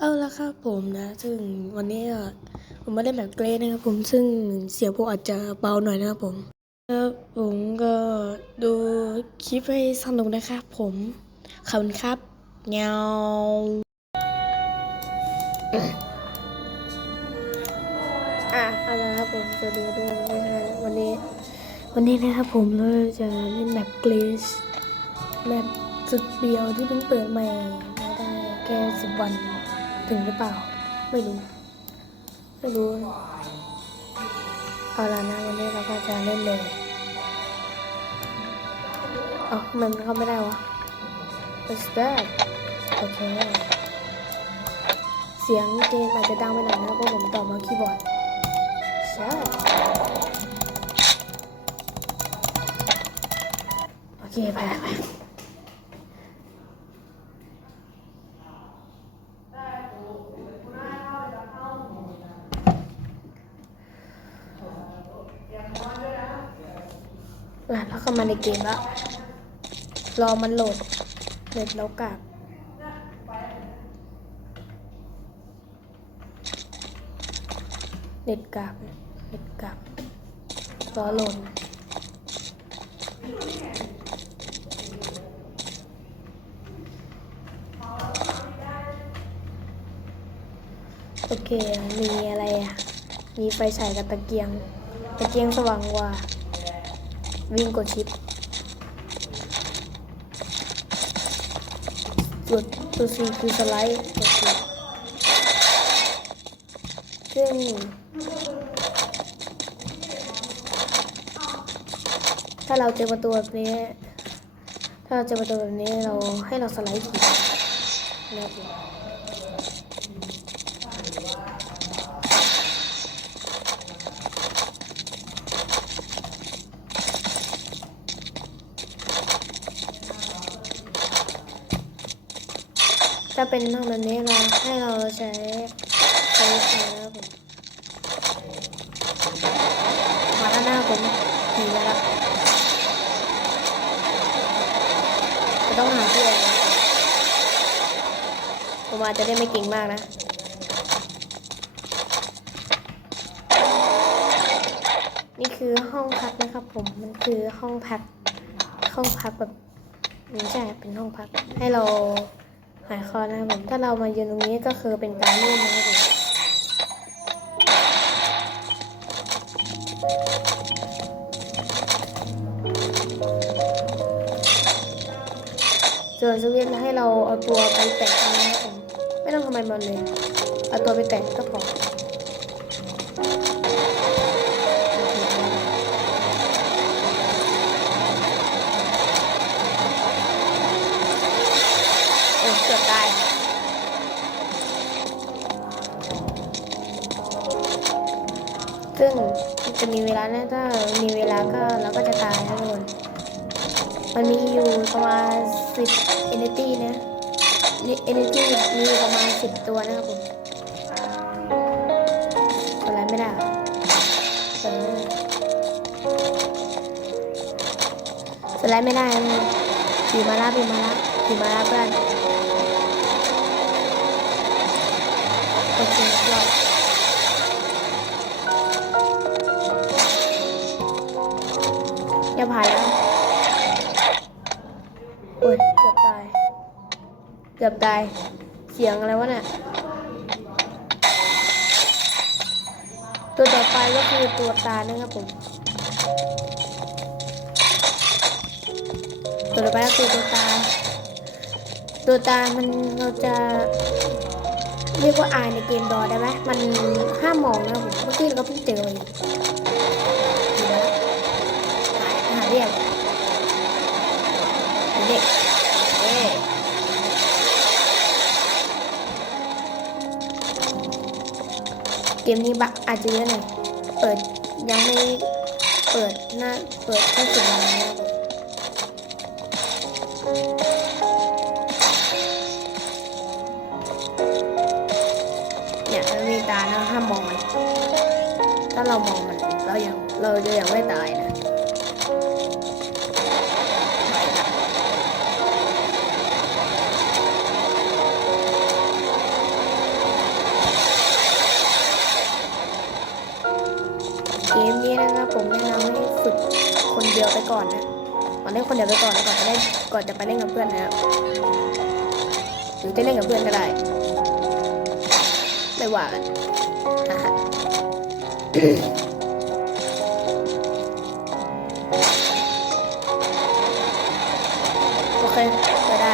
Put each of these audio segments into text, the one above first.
เอาละครับผมนะ ซึ่งวันนี้ผมมาเล่นแบบเกรดนะครับผมซึ่งเสียงผมอาจจะเบาหน่อยนะครับผมครับผมก็ดูคลิปให้สนุกนะครับผมขอบคุณครับเงาอะเอาละครับผมสวัสดีทุกคนนะครับวันนี้ วันนี้นะครับผมเราจะเล่นแบบเกรสแบบสุดเบียวที่เพิ่งเปิดใหม่มาได้แค่สิบวัน ถึงหรือเปล่า ไม่รู้ ไม่รู้ เอาละนะวันนี้เราก็จะเล่นเลยเอ๋อทำไมมันเข้าไม่ได้วะ What's that โอเค เสียงเกมอาจจะดังไปหน่อยนะเพราะผมต่อมาคีย์บอร์ดใช่โอเค ไปไป อะแล้วเข้ามาในเกมแล้ว รอมันโหลดเน็ตแล้วกลับเน็ตกลับเน็ตกลับรอโหลดโอเค มีอะไรอะ มีไฟฉายกับตะเกียง ตะเกียงสว่างกว่า วิ่งกดชิปตัวตัวซีคือสไลด์กดชิปซึ่งถ้าเราเจอประตูแบบนี้ ถ้าเราเจอประตูแบบนี้เราให้เราสไลด์ผิดนะค ถ้าเป็นห้องแบบนี้เราให้เราใช้ใช้ไฟนะครับผมมาด้านหน้าผมผีแล้วจะต้องหาที่อบนะผมอาจจะได้ไม่เก่งมากนะนี่คือห้องพักนะครับผม มันคือห้องพัก ห้องพักแบบไม่ใช่เป็นห้องพัก ให้เรา หายคอนะครับผมถ้าเรามายืนตรงนี้ก็คือเป็นการเล่นนะครับผมส่วนสวิตให้เราเอาตัวไปแตะนะครับผมไม่ต้องทำอะไรมันเลย เอาตัวไปแตะก็พอ ซึ่งจะมีเวลานะถ้ามีเวลาก็เราก็จะตายนะทุกคนมันมีอยู่ประมาณสิบ entity นะนี่ entity มีอยู่ประมาณสิบตัวนะครับผมอะไรไม่ได้สไลด์ไม่ได้นะผีมาละผีมาละผีมาละเพื่อนโอเครอ ดอย่าผ่านแล้วโอ้ยเกือบตาย เกือบตาย เสียงอะไรวะเนี่ย ตัวต่อไปก็คือตัวตานะครับผม ตัวต่อไปก็คือตัวตา ตัวตามันเราจะเรียกว่าอายในเกมดอได้ไหมมันห้ามมองนะผมเมื่อกี้เราเพิ่งเจอมาอยู่ เรียกเด็กเอ๊เกมนี้บักอาจจะเยอะหน่อยเปิดยังไม่เปิดหน้าเปิดแค่สิบวันนะครับผมเนี่ยมันมีตานะห้ามมองมัน ถ้าเรามองมันเรายังเราจะยังไม่ตายนะ เดี๋ยวไปก่อนก่อนจะเล่นก่อนจะไปเล่นกับเพื่อนนะครับหรือจะเล่นกับเพื่อนก็ได้ ไม่ว่ากันโอเคไปได้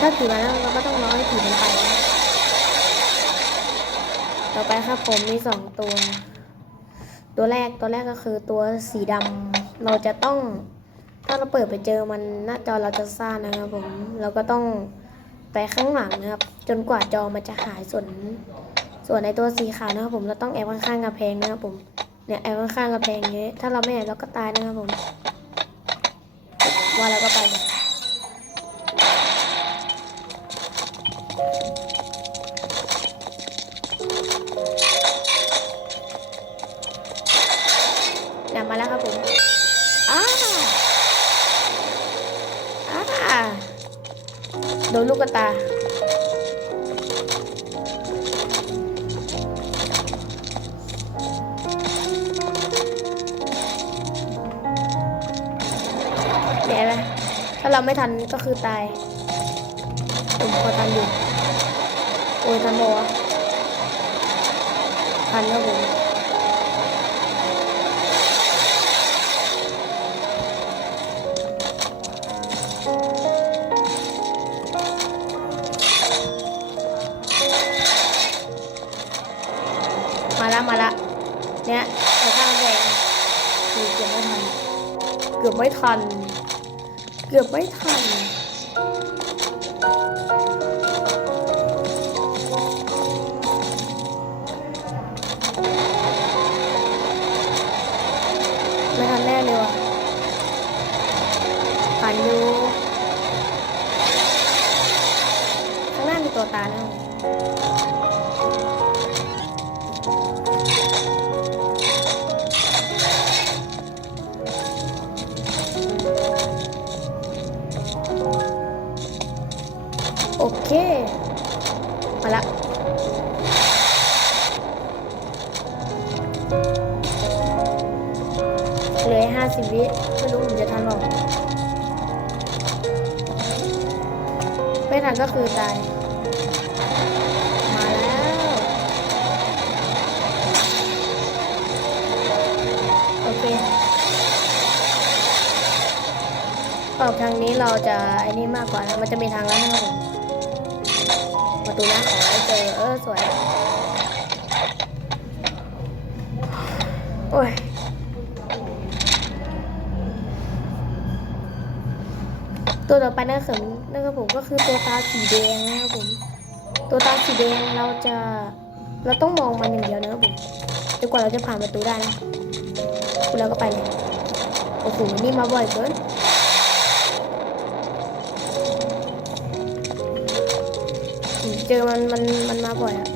ถ้าผีมาแล้วเราก็ต้องรอให้ผีมันไปนะต่อไปครับผมมีสองตัว ตัวแรกตัวแรกก็คือตัวสีดำ เราจะต้อง ถ้าเราเปิดไปเจอมันหน้าจอเราจะซ่านะครับผมเราก็ต้องไปข้างหลังนะครับ จนกว่าจอมันจะหายส่วน ส่วนในตัวสีขาวนะครับ ผมเราต้องแอบข้างๆกระแพงนะครับผมเนี่ยแอบข้างๆกระแพงอย่างเงี้ยถ้าเราไม่แอบเราก็ตายนะครับผมว่าแล้วก็ไปมาแล้วครับผมอ้าอ้า โดนลูกกระตาเนี่ยนะถ้าเราไม่ทันก็คือตาย ผมพอทันอยู่ โอ้ยทันโมวะทันครับผม เกือบไม่ทัน เกือบไม่ทัน เกือบไม่ทัน ไม่ทันแน่เลยว่ะผ่านอยู่ข้างหน้ามีตัวตาแล้ว ก็คือตาย มาแล้ว โอเค ออกทางนี้เราจะไอ้นี่มากกว่านะมันจะมีทางแล้วนะครับผมประตูหน้าขอให้เจอ เออ สวย โอ้ย ตัวต่อไปนะครับนะครับผมก็คือตัวตาสีแดงนะครับผม ตัวตาสีแดงเราจะเราต้องมองมันอย่างเดียวนะครับผมจนกว่าเราจะผ่านประตูได้นะแล้วก็ไปเลยโอ้โหนี่มาบ่อยเกินเจอมันมันมันมาบ่อยอะ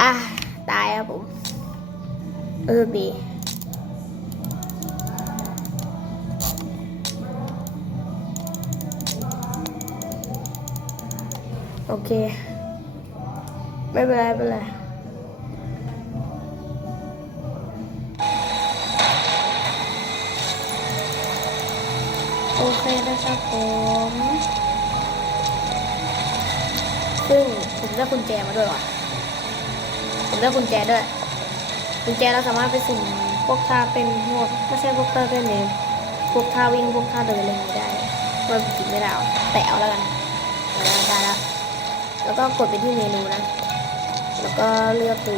อ่าตายครับผม เออบีโอเค ไม่เป็นไรไม่เป็นไรโอเคนะครับผม ซึ่งผมได้กุญแจมาด้วยว่ะ ผมได้กุญแจด้วยกุญแจเราสามารถไปสุ่มพวกท่าเป็นพวกไม่ใช่พวกเตอร์เป็นเลยพวกท่าวิ่งพวกท่าเดินอะไรอย่างนี้ได้ว่าผมกินไม่ได้เอาแต่เอาแล้วกันแล้วได้แล้วแล้วก็กดไปที่เมนูนะ แล้วก็เลือกดู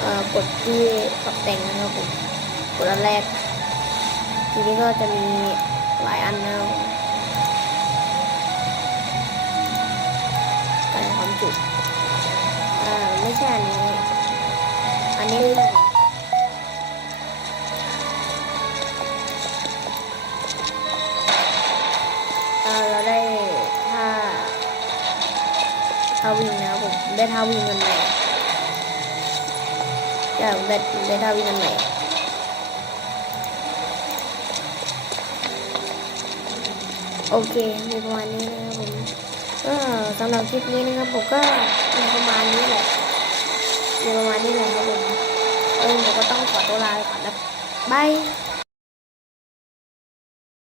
เอ่อกดที่ปรับแต่งนะครับผมกดอันแรก ทีนี้ก็จะมีหลายอันนะครับการความจุ ไม่ใช่อันนี้ อันนี้เอ่อเราได้ท่าท่าวิ่งนะครับผมได้ท่าวิ่งมันใหม่อย่าผมได้ได้ท่าวิ่งอันใหม่โอเคมีประมาณนี้นะครับผมก็สำหรับคลิปนี้นะครับผมก็มีประมาณนี้แหละ มีประมาณนี้แหละครับผมเออผมก็ต้องขอตัวลาไปก่อนนะบาย